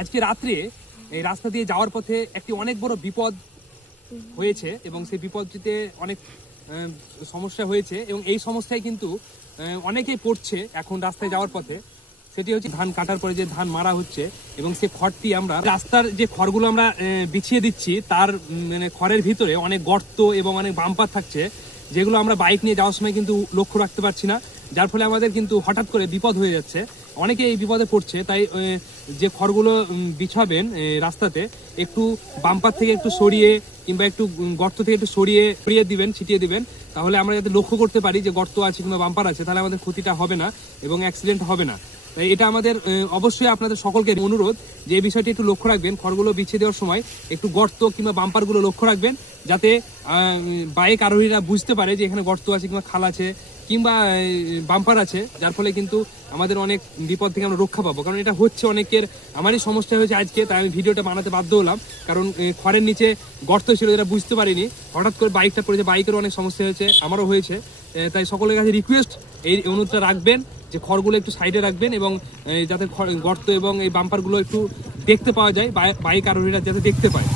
আজকে রাত্রে এই রাস্তা দিয়ে যাওয়ার পথে একটি অনেক বড় বিপদ হয়েছে এবং সেই বিপদটিতে অনেক সমস্যা হয়েছে এবং এই সমস্যায় কিন্তু অনেকেই পড়ছে এখন রাস্তায় যাওয়ার পথে। সেটি হচ্ছে ধান কাটার পরে যে ধান মারা হচ্ছে এবং সেই খড়টি আমরা রাস্তার যে খড়গুলো আমরা বিছিয়ে দিচ্ছি তার মানে খড়ের ভিতরে অনেক গর্ত এবং অনেক বাম্পার থাকছে, যেগুলো আমরা বাইক নিয়ে যাওয়ার সময় কিন্তু লক্ষ্য রাখতে পারছি না, যার ফলে আমাদের কিন্তু হঠাৎ করে বিপদ হয়ে যাচ্ছে। অনেকে এই বিপদে পড়ছে, তাই যে খড়গুলো বিছাবেন রাস্তাতে একটু বাম্পার থেকে একটু সরিয়ে কিংবা একটু গর্ত থেকে একটু সরিয়ে দিবেন, ছিটিয়ে দিবেন, তাহলে আমরা যাতে লক্ষ্য করতে পারি যে গর্ত আছে কিংবা বাম্পার আছে, তাহলে আমাদের ক্ষতিটা হবে না এবং অ্যাক্সিডেন্ট হবে না। এটা আমাদের অবশ্যই আপনাদের সকলকে অনুরোধ যে এই বিষয়টি একটু লক্ষ্য রাখবেন। খড়গুলো বিছিয়ে দেওয়ার সময় একটু গর্ত কিংবা বাম্পারগুলো লক্ষ্য রাখবেন, যাতে বাইক আরোহীরা বুঝতে পারে যে এখানে গর্ত আছে কিংবা খাল আছে কিংবা বাম্পার আছে, যার ফলে কিন্তু আমাদের অনেক বিপদ থেকে আমরা রক্ষা পাবো। কারণ এটা হচ্ছে অনেকের, আমারই সমস্যা হয়েছে আজকে, তাই আমি ভিডিওটা বানাতে বাধ্য হলাম। কারণ খড়ের নিচে গর্ত ছিল যেটা বুঝতে পারিনি, হঠাৎ করে বাইকটা পড়েছে, বাইকেরও অনেক সমস্যা হয়েছে, আমারও হয়েছে। তাই সকলের কাছে রিকোয়েস্ট, এই অনুরোধটা রাখবেন যে খড়গুলো একটু সাইডে রাখবেন এবং যাতে গর্ত এবং এই বাম্পারগুলো একটু দেখতে পাওয়া যায়, বাইক আরোহীরা যাতে দেখতে পায়।